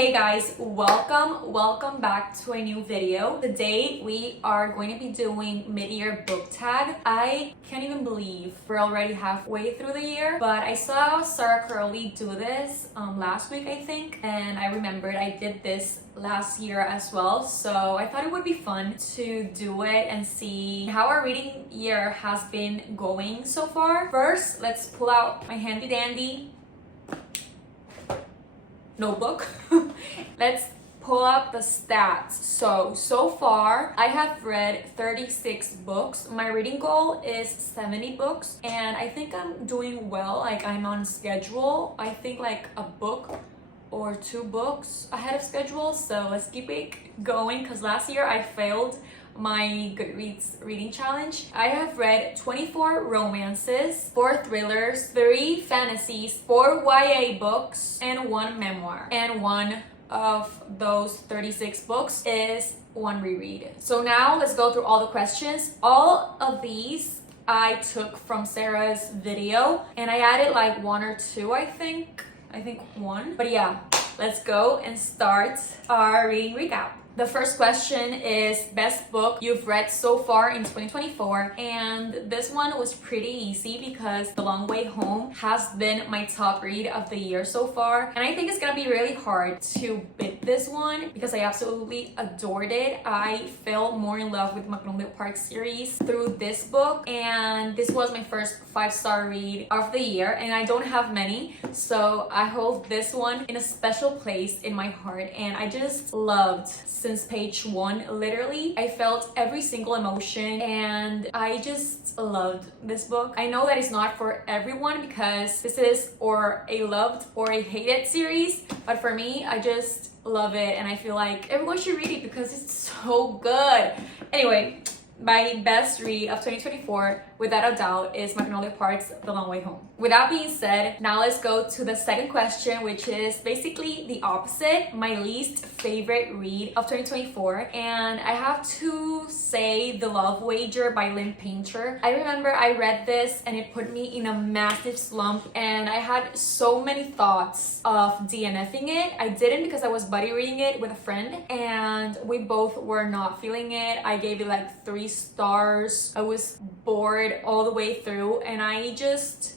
Hey guys, welcome back to a new video. Today we are going to be doing mid-year book tag. I can't even believe we're already halfway through the year, but I saw Sarah Curley do this last week, I think, and I remembered I did this last year as well, so I thought it would be fun to do it and see how our reading year has been going so far. First, let's pull out my handy dandy notebook. Let's pull up the stats. So far I have read 36 books. My reading goal is 70 books, and I think I'm doing well. Like, I'm on schedule. I think like a book or 2 books ahead of schedule, so let's keep it going, because last year I failed my Goodreads reading challenge. I have read 24 romances, 4 thrillers, 3 fantasies, 4 YA books, and 1 memoir. And one of those 36 books is one reread. So now let's go through all the questions. All of these I took from Sarah's video, and I added like 1 or 2, I think 1. But yeah, let's go and start our reading recap. The first question is best book you've read so far in 2024, and this one was pretty easy because The Long Way Home has been my top read of the year so far, and I think it's gonna be really hard to beat this one because I absolutely adored it. I fell more in love with Magnolia Park series through this book, and this was my first 5-star read of the year, and I don't have many, so I hold this one in a special place in my heart. And I just loved, since page 1, literally, I felt every single emotion, and I just loved this book. I know that it's not for everyone because this is or a loved or a hated series, but for me, I just love it, and I feel like everyone should read it because it's so good. Anyway, my best read of 2024, without a doubt, is Magnolia Park's The Long Way Home. With that being said, now let's go to the second question, which is basically the opposite, my least favorite read of 2024. And I have to say The Love Wager by Lynn Painter. I remember I read this and it put me in a massive slump, and I had so many thoughts of DNFing it. I didn't, because I was buddy reading it with a friend and we both were not feeling it. I gave it like 3 stars. I was bored all the way through, and I just,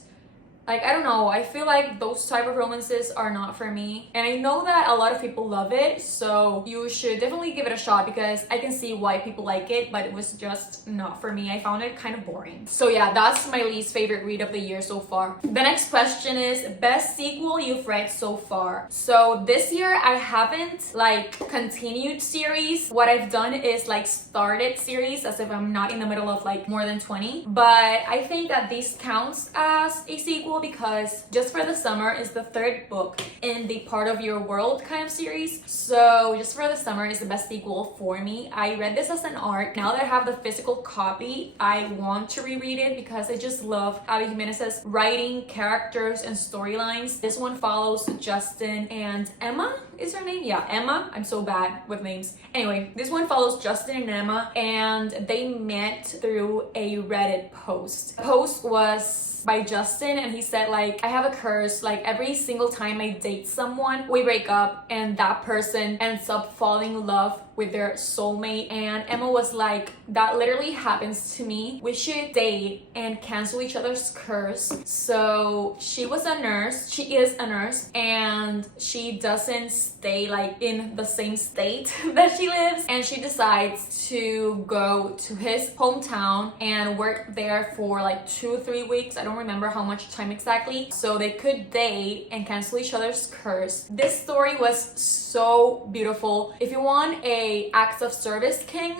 like, I don't know, I feel like those type of romances are not for me. And I know that a lot of people love it, so you should definitely give it a shot because I can see why people like it, but it was just not for me. I found it kind of boring. So yeah, that's my least favorite read of the year so far. The next question is best sequel you've read so far. So this year I haven't like continued series. What I've done is like started series, as if I'm not in the middle of like more than 20. But I think that this counts as a sequel because Just for the Summer is the 3rd book in the Part of Your World kind of series. So Just for the Summer is the best sequel for me. I read this as an art. Now that I have the physical copy, I want to reread it because I just love Abby Jimenez's writing, characters, and storylines. This one follows Justin and Emma, is her name? Yeah, Emma. I'm so bad with names. Anyway, this one follows Justin and Emma, and they met through a Reddit post. The post was by Justin, and he said like, I have a curse, like every single time I date someone, we break up and that person ends up falling in love with their soulmate. And Emma was like, that literally happens to me. We should date and cancel each other's curse. So she was a nurse, she is a nurse, and she doesn't stay like in the same state that she lives, and she decides to go to his hometown and work there for like 2-3 weeks. I don't remember how much time exactly, so they could date and cancel each other's curse. This story was so beautiful. If you want a acts of service king,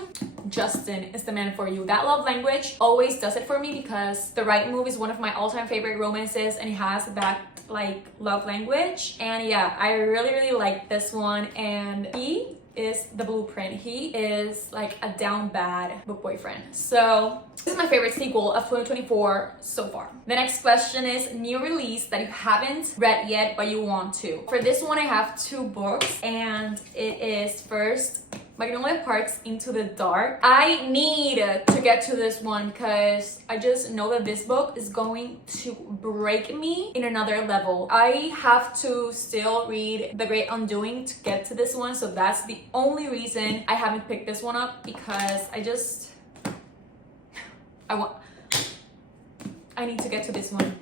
Justin is the man for you. That love language always does it for me because The Right Move is one of my all-time favorite romances, and it has that like love language. And yeah, I really like this one, and he is the blueprint. He is like a down bad book boyfriend. So this is my favorite sequel of 2024 so far. The next question is new release that you haven't read yet but you want to. For this one I have 2 books, and it is first Magnolia Parks Into the Dark. I need to get to this one because I just know that this book is going to break me in another level. I have to still read The Great Undoing to get to this one, so that's the only reason I haven't picked this one up, because I need to get to this one.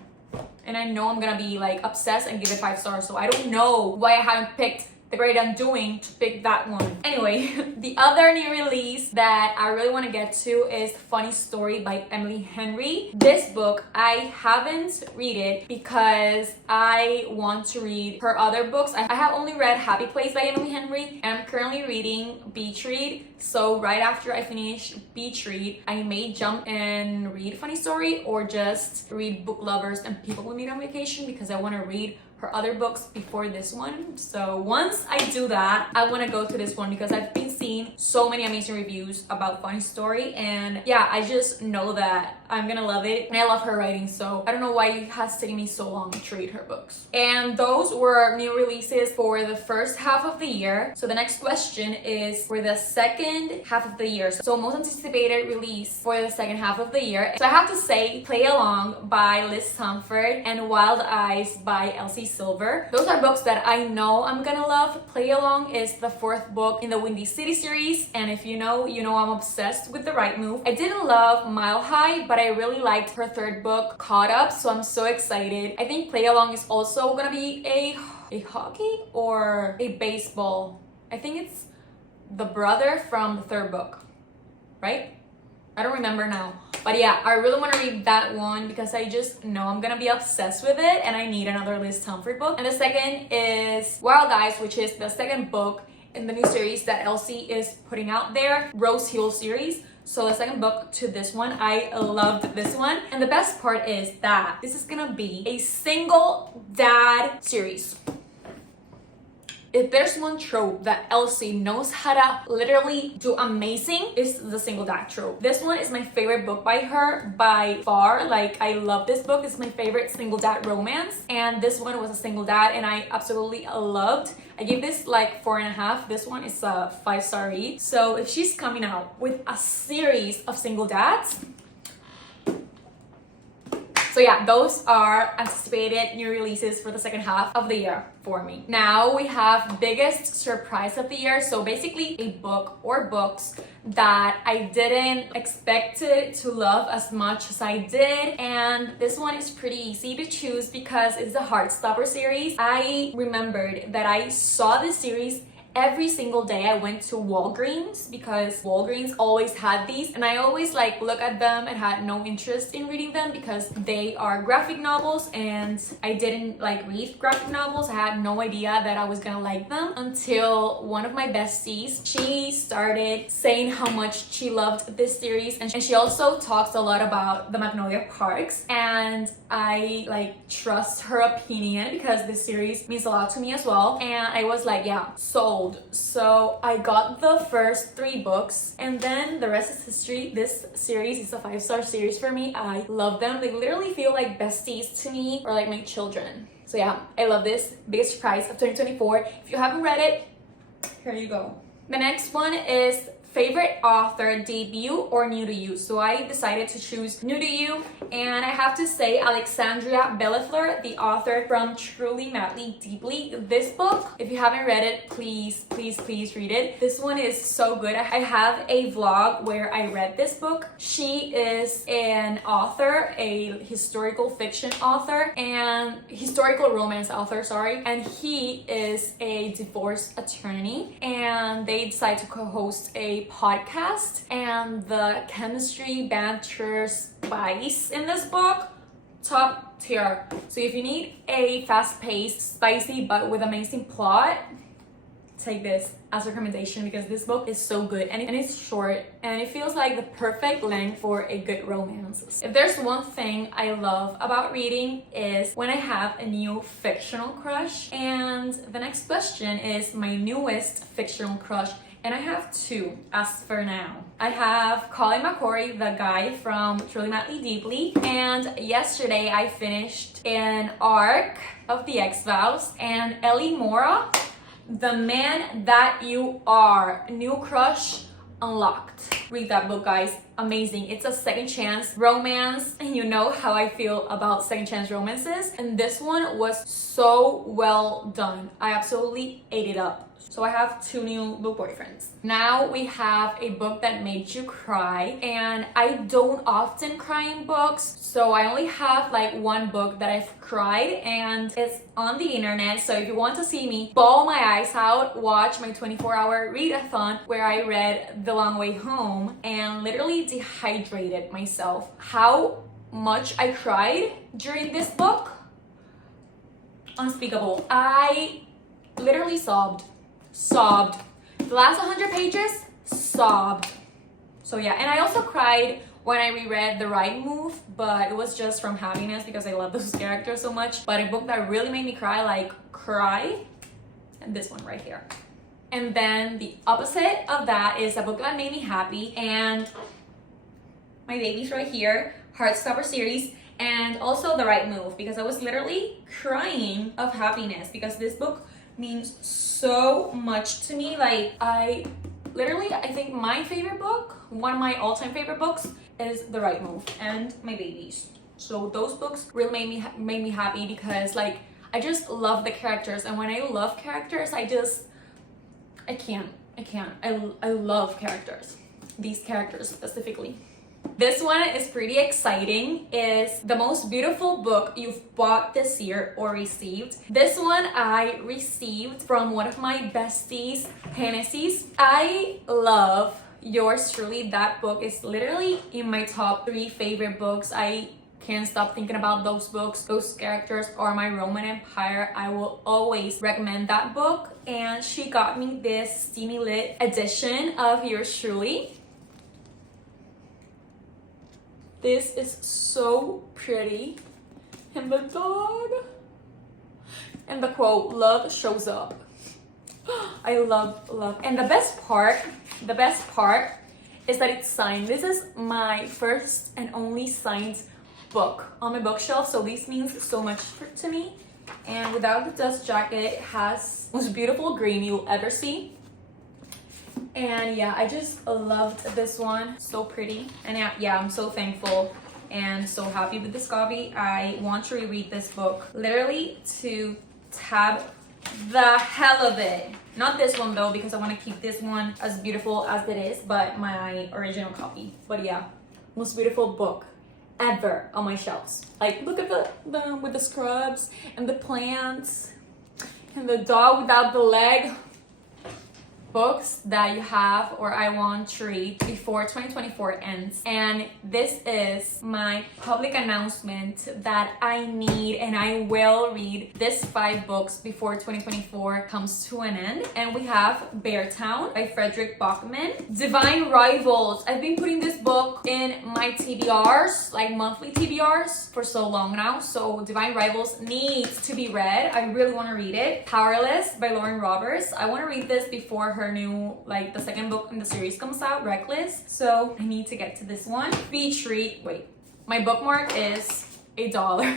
And I know I'm gonna be like obsessed and give it 5 stars, so I don't know why I haven't picked The Great Undoing to pick that one. Anyway, the other new release that I really want to get to is Funny Story by Emily Henry. This book, I haven't read it because I want to read her other books. I have only read Happy Place by Emily Henry, and I'm currently reading Beach Read. So right after I finish Beach Read, I may jump and read Funny Story, or just read Book Lovers and People We Meet on Vacation, because I want to read her other books before this one. So once I do that, I want to go to this one because I've been seeing so many amazing reviews about Funny Story, and yeah, I just know that I'm gonna love it, and I love her writing, so I don't know why it has taken me so long to read her books. And those were new releases for the first half of the year. So the next question is for the second half of the year. So most anticipated release for the second half of the year. So I have to say Play Along by Liz Sanford and Wild Eyes by Elsie Silver. Those are books that I know I'm gonna love. Play Along is the 4th book in the Windy City series, and if you know, you know I'm obsessed with The Right Move. I didn't love Mile High, but I really liked her 3rd book, Caught Up, so I'm so excited. I think Play Along is also gonna be a hockey or a baseball. I think it's the brother from the 3rd book, right? I don't remember now. But yeah, I really want to read that one because I just know I'm gonna be obsessed with it, and I need another Liz Sanford book. And the second is Wild Eyes, which is the 2nd book in the new series that Elsie is putting out there, Rose Hill series. So the 2nd book to this one, I loved this one. And the best part is that this is gonna be a single dad series. If there's one trope that Elsie knows how to literally do amazing, it's the single dad trope. This one is my favorite book by her by far. Like, I love this book. It's my favorite single dad romance, and this one was a single dad, and I absolutely loved. I gave this like 4.5. This one is a 5-star read. So if she's coming out with a series of single dads, so yeah, those are anticipated new releases for the second half of the year for me. Now we have biggest surprise of the year. So basically a book or books that I didn't expect to love as much as I did. And this one is pretty easy to choose because it's the Heartstopper series. I remembered that I saw this series every single day I went to Walgreens, because Walgreens always had these, and I always like look at them and had no interest in reading them because they are graphic novels, and I didn't like read graphic novels. I had no idea that I was gonna like them until one of my besties, she started saying how much she loved this series, and she also talks a lot about the Magnolia Parks, and I like trust her opinion because this series means a lot to me as well. And I was like, yeah, sold. So I got the first 3 books, and then the rest is history. This series is a 5-star series for me. I love them. They literally feel like besties to me, or like my children. So yeah, I love this. Biggest surprise of 2024. If you haven't read it, here you go. The next one is favorite author debut or new to you. So I decided to choose new to you, and I have to say Alexandria Bellefleur, the author from Truly Madly Deeply. This book, if you haven't read it, please read it. This one is so good. I have a vlog where I read this book. She is an author, a historical fiction author, and historical romance author, sorry, and he is a divorce attorney, and they decide to co-host a podcast, and the chemistry, banter, spice in this book, top tier. So if you need a fast-paced, spicy but with amazing plot, take this as a recommendation because this book is so good, and it's short, and it feels like the perfect length for a good romance. If there's one thing I love about reading is when I have a new fictional crush. And the next question is my newest fictional crush. And I have 2 as for now. I have Colin McCory, the guy from Truly Madly Deeply, and yesterday I finished an arc of the X-Files, and Ellie Mora, The Man That You Are, New Crush Unlocked. Read that book, guys. Amazing. It's a second chance romance, and you know how I feel about second chance romances, and this one was so well done. I absolutely ate it up. So I have 2 new book boyfriends. Now we have a book that made you cry, and I don't often cry in books, so I only have like 1 book that I've cried, and it's on the internet. So if you want to see me bawl my eyes out, watch my 24-hour readathon where I read The Long Way Home and literally dehydrated myself. How much I cried during this book, unspeakable. I literally sobbed. The last 100 pages, sobbed. So yeah, and I also cried when I reread The Right Move, but it was just from happiness because I love those characters so much. But a book that really made me cry, and this one right here. And then the opposite of that is a book that made me happy, and my baby's right here, Heartstopper series, and also The Right Move, because I was literally crying of happiness because this book means so much to me. Like, I think my favorite book, one of my all-time favorite books, is The Right Move and my babies. So those books really made me happy because like I just love the characters, and when I love characters, I can't. I love characters. These characters specifically. This one is pretty exciting. Is the most beautiful book you've bought this year or received. This one I received from one of my besties, Hennessy's. I love Yours Truly. That book is literally in my top 3 favorite books. I can't stop thinking about those books. Those characters are my Roman Empire. I will always recommend that book. And she got me this steamy lit edition of Yours Truly. This is so pretty. And the dog. And the quote, "Love shows up." I love. And the best part is that it's signed. This is my first and only signed book on my bookshelf, so this means so much to me. And without the dust jacket, it has the most beautiful green you'll ever see. And yeah, I just loved this one. So pretty. And yeah, I'm so thankful and so happy with this copy. I want to reread this book literally to tab the hell of it. Not this one though, because I want to keep this one as beautiful as it is, but my original copy. But yeah, most beautiful book ever on my shelves. Like, look at the with the scrubs and the plants and the dog without the leg. Books that you have or I want to read before 2024 ends. And this is my public announcement that I need and I will read this 5 books before 2024 comes to an end. And we have Beartown by Frederick Bachman. Divine Rivals. I've been putting this book in my TBRs, like monthly TBRs, for so long now. So Divine Rivals needs to be read. I really want to read it. Powerless by Lauren Roberts. I want to read this before her new, like the second book in the series comes out, Reckless. So I need to get to this one. Beach Read. Wait, my bookmark is $1.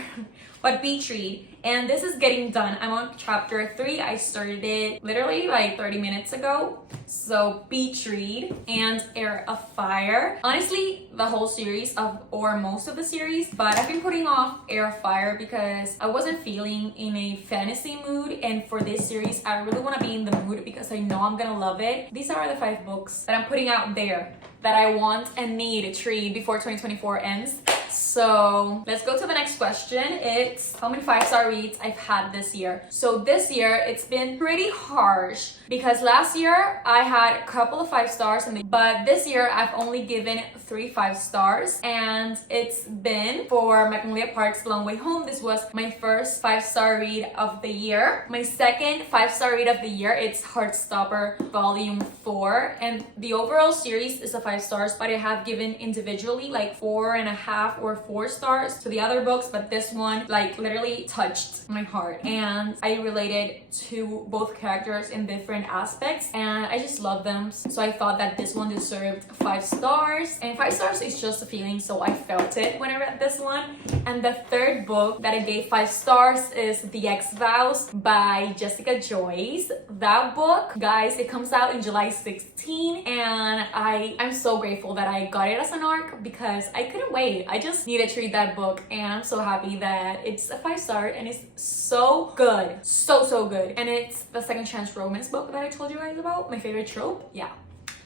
But Beach Read. And this is getting done. I'm on chapter 3. I started it literally like 30 minutes ago. So Beach Read and Air of Fire. Honestly, the whole series or most of the series, but I've been putting off Air of Fire because I wasn't feeling in a fantasy mood. And for this series, I really want to be in the mood because I know I'm gonna love it. These are the 5 books that I'm putting out there that I want and need to read before 2024 ends. So let's go to the next question. It's how many 5-star reads I've had this year. So this year it's been pretty harsh because last year I had a couple of 5 stars, but this year I've only given 3 5 stars, and it's been for Magnolia Park's Long Way Home. This was my first 5-star read of the year. My second 5-star read of the year, it's Heartstopper Volume 4, and the overall series is a 5 stars, but I have given individually like 4.5 3.5 or 4 stars to the other books, but this one like literally touched my heart, and I related to both characters in different aspects, and I just love them. So I thought that this one deserved 5 stars, and 5 stars is just a feeling, so I felt it when I read this one. And the third book that I gave 5 stars is The X-Vows by Jessica Joyce. That book, guys, it comes out in July 16, and I'm so grateful that I got it as an ARC because I couldn't wait. I just needed to read that book, and I'm so happy that it's a 5 star, and it's so good. So good. And it's the second chance romance book that I told you guys about, my favorite trope. Yeah,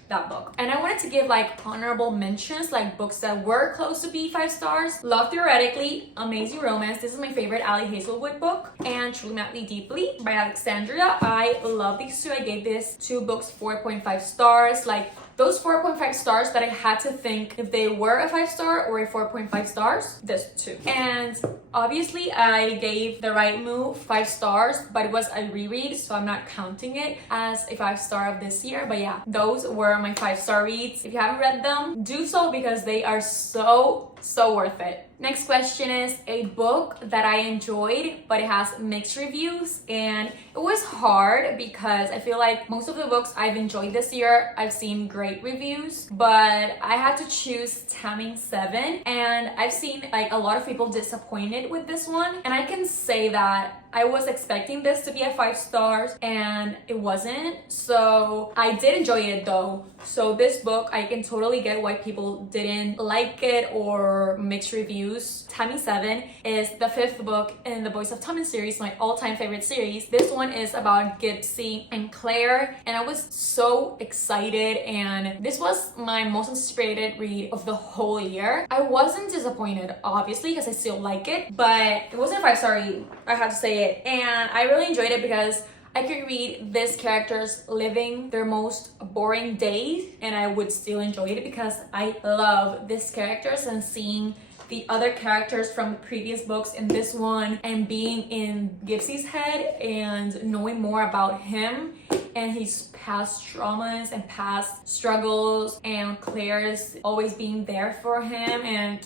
that book. And I wanted to give like honorable mentions, like books that were close to be 5 stars. Love Theoretically, Amazing Romance. This is my favorite Ali Hazelwood book. And Truly Madly Deeply by Alexandria. I love these two. I gave these 2 books 4.5 stars. Like those 4.5 stars that I had to think if they were a 5 star or a 4.5 stars, this too. And obviously I gave The Right Move 5 stars, but it was a reread, so I'm not counting it as a 5 star of this year. But yeah, those were my 5 star reads. If you haven't read them, do so because they are so worth it. Next question is a book that I enjoyed, but it has mixed reviews, and it was hard because I feel like most of the books I've enjoyed this year, I've seen great reviews, but I had to choose Taming 7, and I've seen like a lot of people disappointed with this one, and I can say that I was expecting this to be a 5 stars and it wasn't. So I did enjoy it though. So this book, I can totally get why people didn't like it or mixed reviews. Taming 7 is the 5th book in the Boys of Tommen series, my all-time favorite series. This one is about Gypsy and Claire, and I was so excited, and this was my most anticipated read of the whole year. I wasn't disappointed, obviously, because I still like it, but it wasn't a 5 star read, I have to say it. And I really enjoyed it because I could read these characters living their most boring days and I would still enjoy it because I love these characters, and seeing the other characters from the previous books in this one and being in Gypsy's head and knowing more about him and his past traumas and past struggles, and Claire's always being there for him, and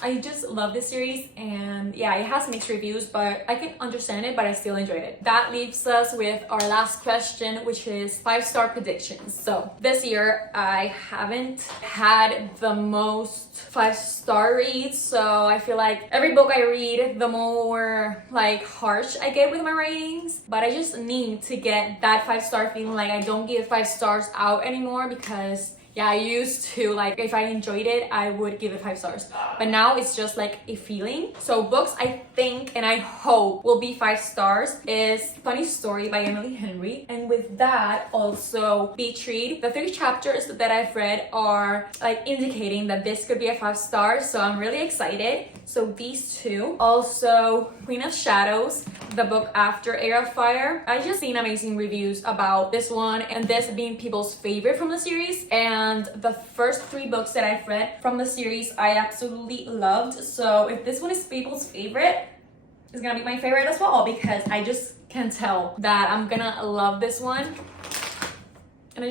I just love this series. And yeah, it has mixed reviews, but I can understand it, but I still enjoyed it. That leaves us with our last question, which is 5 star predictions. So this year I haven't had the most 5 star reads, so I feel like every book I read, the more like harsh I get with my ratings, but I just need to get that 5 star feeling. Like I don't give 5 stars out anymore because yeah, I used to, like, if I enjoyed it, I would give it 5 stars. But now it's just like a feeling. So books I think and I hope will be 5 stars is Funny Story by Emily Henry. And with that, also Beach Read. The 3 chapters that I've read are like indicating that this could be a 5 star. So I'm really excited. So these 2. Also Queen of Shadows, the book after Heir of Fire. I just seen amazing reviews about this one, and this being people's favorite from the series. And the first 3 books that I've read from the series I absolutely loved. So if this one is people's favorite, it's gonna be my favorite as well, because I just can tell that I'm gonna love this one. And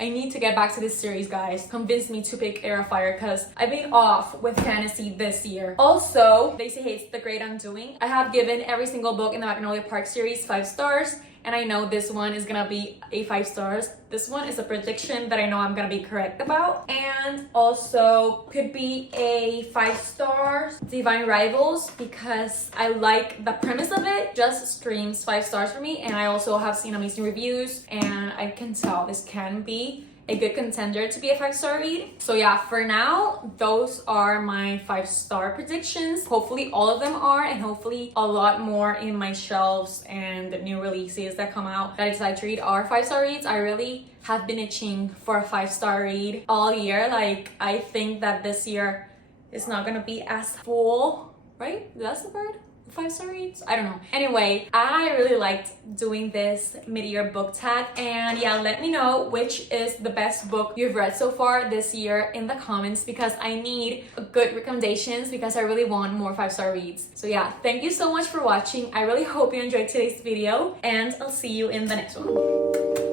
I need to get back to this series, guys. Convince me to pick Heir of Fire because I've been off with fantasy this year. Also, Daisy Hates The Great Undoing. I have given every single book in the Magnolia Park series 5 stars, and I know this one is gonna be a 5 stars. This one is a prediction that I know I'm gonna be correct about. And also could be a 5 stars, Divine Rivals, because I like the premise of it. Just screams 5 stars for me, and I also have seen amazing reviews, and I can tell this can be a good contender to be a 5 star read. So yeah, for now, those are my 5 star predictions. Hopefully all of them are, and hopefully a lot more in my shelves and new releases that come out that I decide to read are 5 star reads. I really have been itching for a 5 star read all year. Like, I think that this year is not gonna be as full, right? That's the word? 5 star reads? I don't know. Anyway, I really liked doing this mid-year book tag, and yeah, let me know which is the best book you've read so far this year in the comments, because I need good recommendations because I really want more 5 star reads. So yeah, thank you so much for watching. I really hope you enjoyed today's video, and I'll see you in the next one.